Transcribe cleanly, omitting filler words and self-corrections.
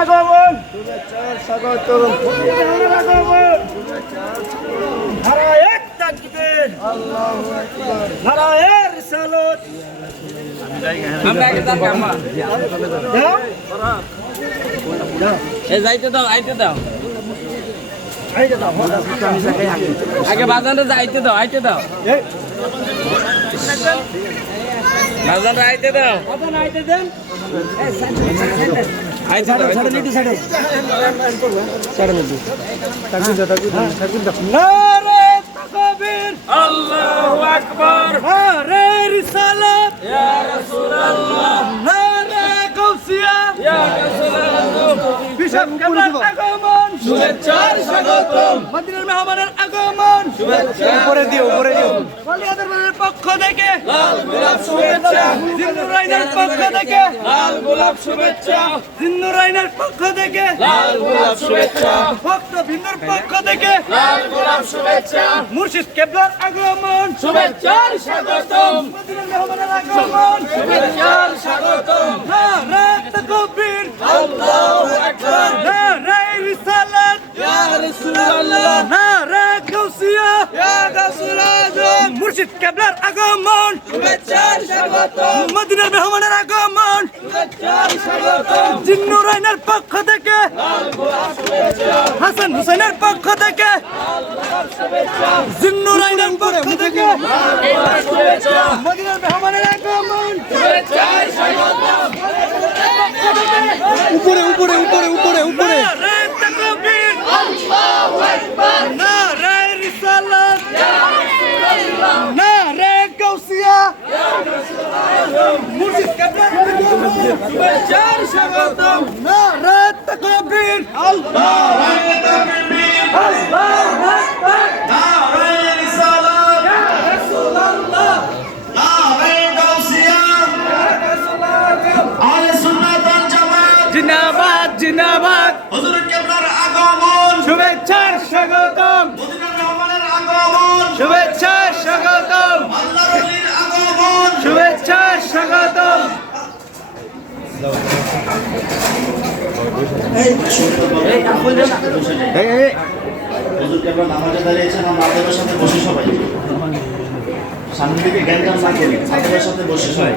আগমন শুভেচ্ছার স্বাগতম নারায়ণ তাকবীর আল্লাহু আকবার নারায়ণ রিসালাত আমরা আগে দাও যাইতে দাও আইতে দাও আগে বাজারে যাইতে দাও আইতে দাও বাজারে আইতে দাও আইতে দেন আইতে দাও সাড়ে নিতে সাড়ে নারে তাকবীর আল্লাহু আকবার নারে রিসালাত ইয়া রাসূলুল্লাহ নারে গাউসিয়া ইয়া রাসূলুল্লাহ বিশাল কেবলার আগমন শুভেচ্ছার স্বাগতম মদিনার মেহমানের আগমন শুভেচ্ছা উপরে দিও ওলিয়াদের পক্ষ থেকে লাল গোলাপ শুভেচ্ছা জিন্নুর রাইনার পক্ষ থেকে লাল গোলাপ শুভেচ্ছা জিন্নুর রাইনার পক্ষ থেকে লাল গোলাপ শুভেচ্ছা ভক্ত বিন্দুর পক্ষ থেকে লাল গোলাপ শুভেচ্ছা মুর্শিদ কেবলার আগমন শুভেচ্ছার স্বাগতম মদিনার মেহমানের আগমন শুভেচ্ছার স্বাগতম নারে তাকবীর আল্লাহু আকবার নারে রিসালাত ইয়া রাসূলুল্লাহ নারে গাউসিয়া ইয়া গাউসুল আজম মুর্শিদ কেবলার আগমন শুভেচ্ছার স্বাগতম মদিনার মেহমানের আগমন শুভেচ্ছার স্বাগতম জিন্নুর রাইনার পক্ষ থেকে লাল গোলাপ শুভেচ্ছা হাসান হুসাইনের পক্ষ থেকে লাল গোলাপ শুভেচ্ছা জিন্নুর রাইনার পক্ষ থেকে লাল গোলাপ শুভেচ্ছা মদিনার মেহমানের আগমন শুভেচ্ছার স্বাগতম উপরে নারে তাকবীর আল্লাহু আকবার নারে রিসালাত ইয়া রাসূলুল্লাহ নারে গাউসিয়া ইয়া রাসূলুল্লাহ মুর্শিদ কেবলার শুভেচ্ছার স্বাগতম নারে তাকবীর আল্লাহু আকবার নারে রিসালাত ইয়া রাসূলুল্লাহ নারে গাউসিয়া ইয়া রাসূলুল্লাহ আলে সুন্নাত ওয়াল জামাত জিন্দাবাদ জিন্দাবাদ হুজুর কেবলার আগমন শুভেচ্ছার স্বাগতম মদিনার মেহমানের আগমন শুভেচ্ছার স্বাগতম আল্লাহর ওলির আগমন শুভেচ্ছার স্বাগতম হুজুর কেবলা নামাজে দাঁড়িয়েছেন আমরা আদবের সাথে বসে সবাই সামনের দিকে জ্ঞান না করি আদবের সাথে বসে সবাই